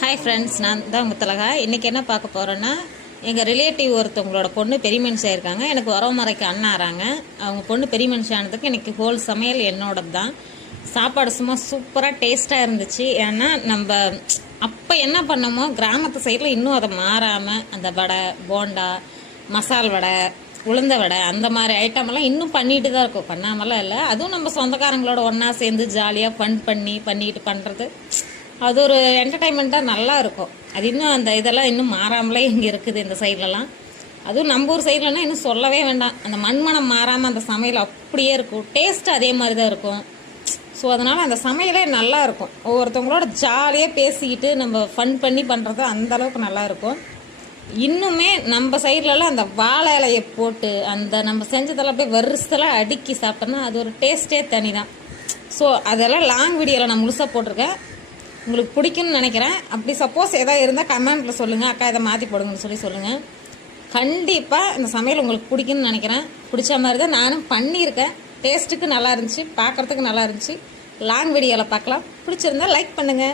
Hi friends நான் தான் உங்கள் இன்றைக்கி என்ன பார்க்க போகிறேன்னா எங்கள் ரிலேட்டிவ் ஒருத்தவங்களோட பொண்ணு பெரிய மனுஷாக இருக்காங்க. எனக்கு உறவுமுறைக்கு அண்ணாறாங்க அவங்க பொண்ணு பெரிய மனுஷி ஆனதுக்கு இன்றைக்கி ஹோல் சமையல் என்னோடது தான். சாப்பாடு சும்மா சூப்பராக டேஸ்ட்டாக இருந்துச்சு. ஏன்னா நம்ம அப்போ என்ன பண்ணோமோ கிராமத்து சைடில் இன்னும் அதை மாறாமல் அந்த வடை போண்டா மசால் வடை உளுந்த வடை அந்த மாதிரி ஐட்டமெல்லாம் இன்னும் பண்ணிட்டு தான் இருக்கும். பண்ணாமலாம் இல்லை. அதுவும் நம்ம சொந்தக்காரங்களோட ஒன்றா சேர்ந்து ஜாலியாக ஃபன் பண்ணி பண்ணிட்டு பண்ணுறது அது ஒரு என்டர்டைன்மெண்ட்டாக நல்லா இருக்கும். அது இன்னும் அந்த இதெல்லாம் இன்னும் மாறாமலே இங்கே இருக்குது இந்த சைட்லலாம். அதுவும் நம்ம ஊர் சைட்லனா இன்னும் சொல்லவே வேண்டாம். அந்த மண்மனம் மாறாமல் அந்த சமையல் அப்படியே இருக்கும். டேஸ்ட் அதே மாதிரி தான் இருக்கும். ஸோ அதனால் அந்த சமையலே நல்லா இருக்கும். ஒவ்வொருத்தவங்களோட ஜாலியாக பேசிக்கிட்டு நம்ம ஃபன் பண்ணி பண்ணுறது அந்த அளவுக்கு நல்லா இருக்கும். இன்னுமே நம்ம சைட்லலாம் அந்த வாழை இலையை போட்டு அந்த நம்ம செஞ்சதெல்லாம் அப்படியே வருஷத்தெல்லாம் அடுக்கி சாப்பிட்டோம்னா அது ஒரு டேஸ்ட்டே தனி தான் ஸோ அதெல்லாம் லாங் வீடியோவில் நான் முழுசாக போட்டிருக்கேன். உங்களுக்கு பிடிக்கும்னு நினைக்கிறேன். அப்படி சப்போஸ் எதாவது இருந்தால் கமெண்ட்டில் சொல்லுங்கள் அக்கா இதை மாற்றி போடுங்கன்னு சொல்லி சொல்லுங்கள் கண்டிப்பாக இந்த சமையல் உங்களுக்கு பிடிக்கும்னு நினைக்கிறேன். பிடிச்ச மாதிரி தான் நானும் பண்ணியிருக்கேன். டேஸ்ட்டுக்கு நல்லா இருந்துச்சு பார்க்குறதுக்கு நல்லா இருந்துச்சு. லாங் வீடியோவில் பார்க்கலாம். பிடிச்சிருந்தா லைக் பண்ணுங்கள்